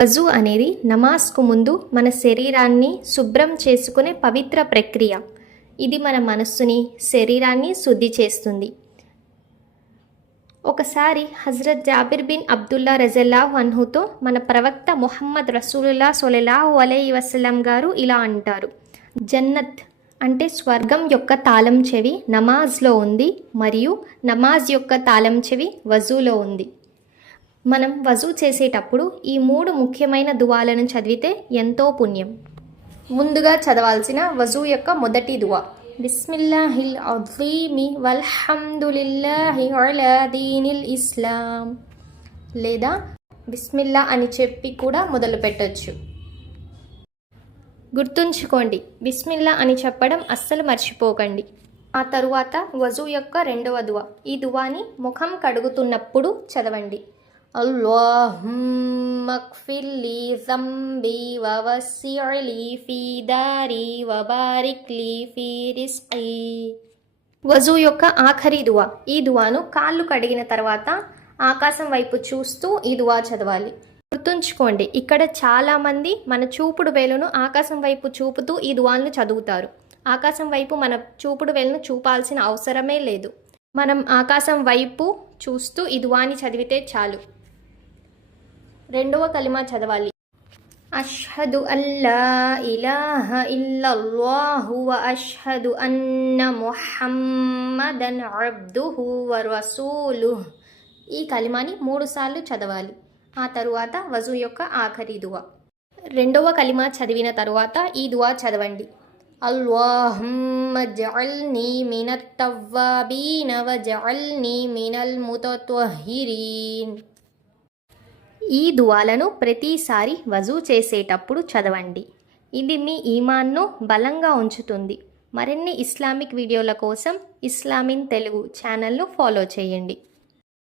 వజూ అనేది నమాజ్కు ముందు మన శరీరాన్ని శుభ్రం చేసుకునే పవిత్ర ప్రక్రియ. ఇది మన మనస్సుని, శరీరాన్ని శుద్ధి చేస్తుంది. ఒకసారి హజరత్ జాబిర్ బిన్ అబ్దుల్లా రజల్లాహు అన్హుతో మన ప్రవక్త ముహమ్మద్ రసూలుల్లా సొల్లల్లాహు అలైహి వసల్లం గారు ఇలా అంటారు: జన్నత్ అంటే స్వర్గం యొక్క తాళం చెవి నమాజ్లో ఉంది, మరియు నమాజ్ యొక్క తాళం చెవి వజూలో ఉంది. మనం వజూ చేసేటప్పుడు ఈ 3 ముఖ్యమైన దువాలను చదివితే ఎంతో పుణ్యం. ముందుగా చదవాల్సిన వజూ యొక్క మొదటి దువా బిస్మిల్లాహిల్ అజీమి వల్హమ్దులిల్లాహి అలా దీనిల్ ఇస్లాం, లేదా బిస్మిల్లా అని చెప్పి కూడా మొదలు పెట్టొచ్చు. గుర్తుంచుకోండి, బిస్మిల్లా అని చెప్పడం అస్సలు మర్చిపోకండి. ఆ తరువాత వజూ యొక్క రెండవ దువా. ఈ దువాని ముఖం కడుగుతున్నప్పుడు చదవండి. అల్లాహుమ్మా గ్ఫిర్లీ జంబీ వవస్సి'లీ ఫీ దారీ వబారిక్లీ ఫీ రిజ్కీ. వజూ యొక్క ఆఖరి దువా. ఈ దువాను కాళ్ళు కడిగిన తర్వాత ఆకాశం వైపు చూస్తూ ఈ దువా చదవాలి. గుర్తుంచుకోండి, ఇక్కడ చాలామంది మన చూపుడు వేలును ఆకాశం వైపు చూపుతూ ఈ దువాలను చదువుతారు. ఆకాశం వైపు మన చూపుడు వేలును చూపాల్సిన అవసరమే లేదు. మనం ఆకాశం వైపు చూస్తూ ఈ దువాని చదివితే చాలు. రెండవ కలిమా చదవాలి. అష్హదు అల్లా ఇలాహ ఇల్లల్లాహు వ అష్హదు అన్న ముహమ్మదన్ అబ్దుహు వ రసూలుహు. ఈ కలిమాని 3 సార్లు చదవాలి. ఆ తరువాత వజూ యొక్క ఆఖరి దువా. రెండవ కలిమా చదివిన తరువాత ఈ దువా చదవండి. అల్లాహుమ్మ జఅల్నీ మినత్ తవ్వాబీన వ జఅల్నీ మినల్ ముతత్వహిరీన్. ఈ దువాలను ప్రతిసారి వజూ చేసేటప్పుడు చదవండి. ఇది మీ ఈమాన్ను బలంగా ఉంచుతుంది. మరిన్ని ఇస్లామిక్ వీడియోల కోసం ఇస్లామిన్ తెలుగు ఛానల్ను ఫాలో చేయండి.